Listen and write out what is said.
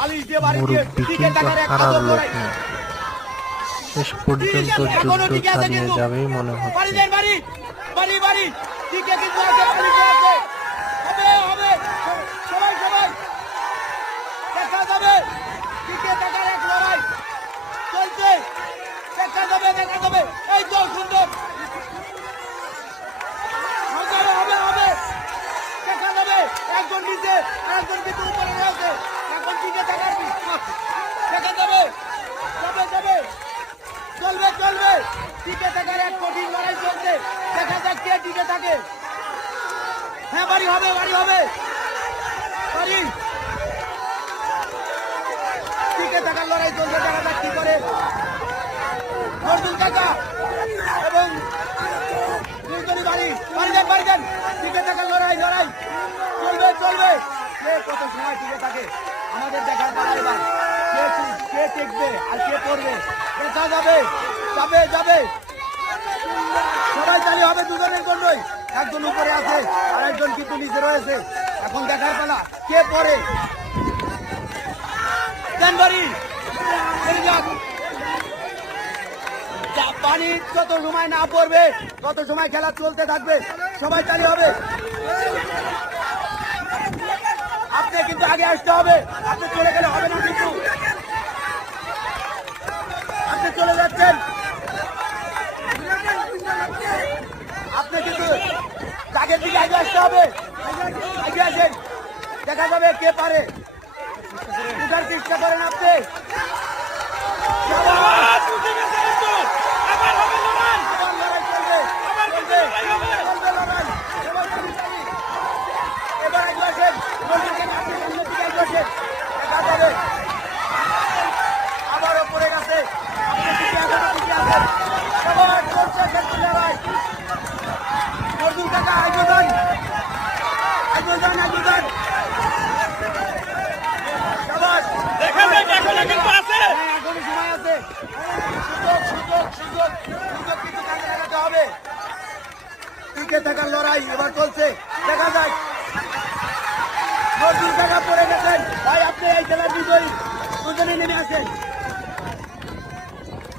মুরব্বী কিন্তু লোক না। শেষ পর্যন্ত যুদ্ধ চালিয়ে যাবেই মনে হচ্ছে। কিন্তু আছে বাড়িতে আছে হবে হবে সবাই সবাই দেখা যাবে টিকে থাকার এক লড়াই চলছে দেখা যাবে দেখা যাবে এই তো সুন্দর হবে হবে হবে দেখা যাবে একজন নিচে একজন কিন্তু উপরে রয়েছে এখন টিকে থাকার দেখা যাবে যাবে যাবে চলবে চলবে টিকে থাকার এক কঠিন লড়াই চলছে দেখা যাক কে টিকে থাকে হ্যাঁ বাড়ি হবে বাড়ি হবে। বাড়ি। টিকে থাকার লড়াই চলছে দেখা কি করে। নজরুল কাকা এবং বাড়ি। বাড়ি দেন বাড়ি দেন। টিকে থাকার লড়াই লড়াই। চলবে চলবে। কে কত সময় টিকে থাকে? আমাদের দেখার পালা এবার কে টিকবে আর কে পড়বে দেখা যাবে যাবে যাবে। চালিয়ে হবে দুজনের জন্যই একজন উপরে আছে আর একজন কিন্তু নিচে রয়েছে। এখন দেখার পালা, কে। যা- পানি যত সময় না পড়বে, তত সময় খেলা চলতে থাকবে। সবাই চালিয়ে হবে। আপনি কিন্তু আগে আসতে হবে। আপনি চলে গেলে হবে না কিন্তু আপনি চলে যাচ্ছেন আপনি কিন্তু আগের দিকে আগে আসতে হবে। আগে আসেন। দেখা যাবে কে পারে। উঠার চেষ্টা করেন আপনি। আবার। এবার আগে আসেন, আসেন। দেখা যাবে। আবারও পড়ে গেছে। আপনি টিকে আছেন, টিকে আছেন। সবাই চলছে ক্ষেত্রে লড়াই। নজরুল কাকা আইজো যান আইজো যান আইজো যান সবাই হ্যাঁ, এখনও সময় আছে সুযোগ সুযোগ সুযোগ হবে। টিকে থাকার লড়াই এবার চলছে। দেখা যায় নজরুল টাকা পড়ে গেছেন। ভাই আপনি এই খেলার বিজয়ী। দুজনে নেমে আসেন।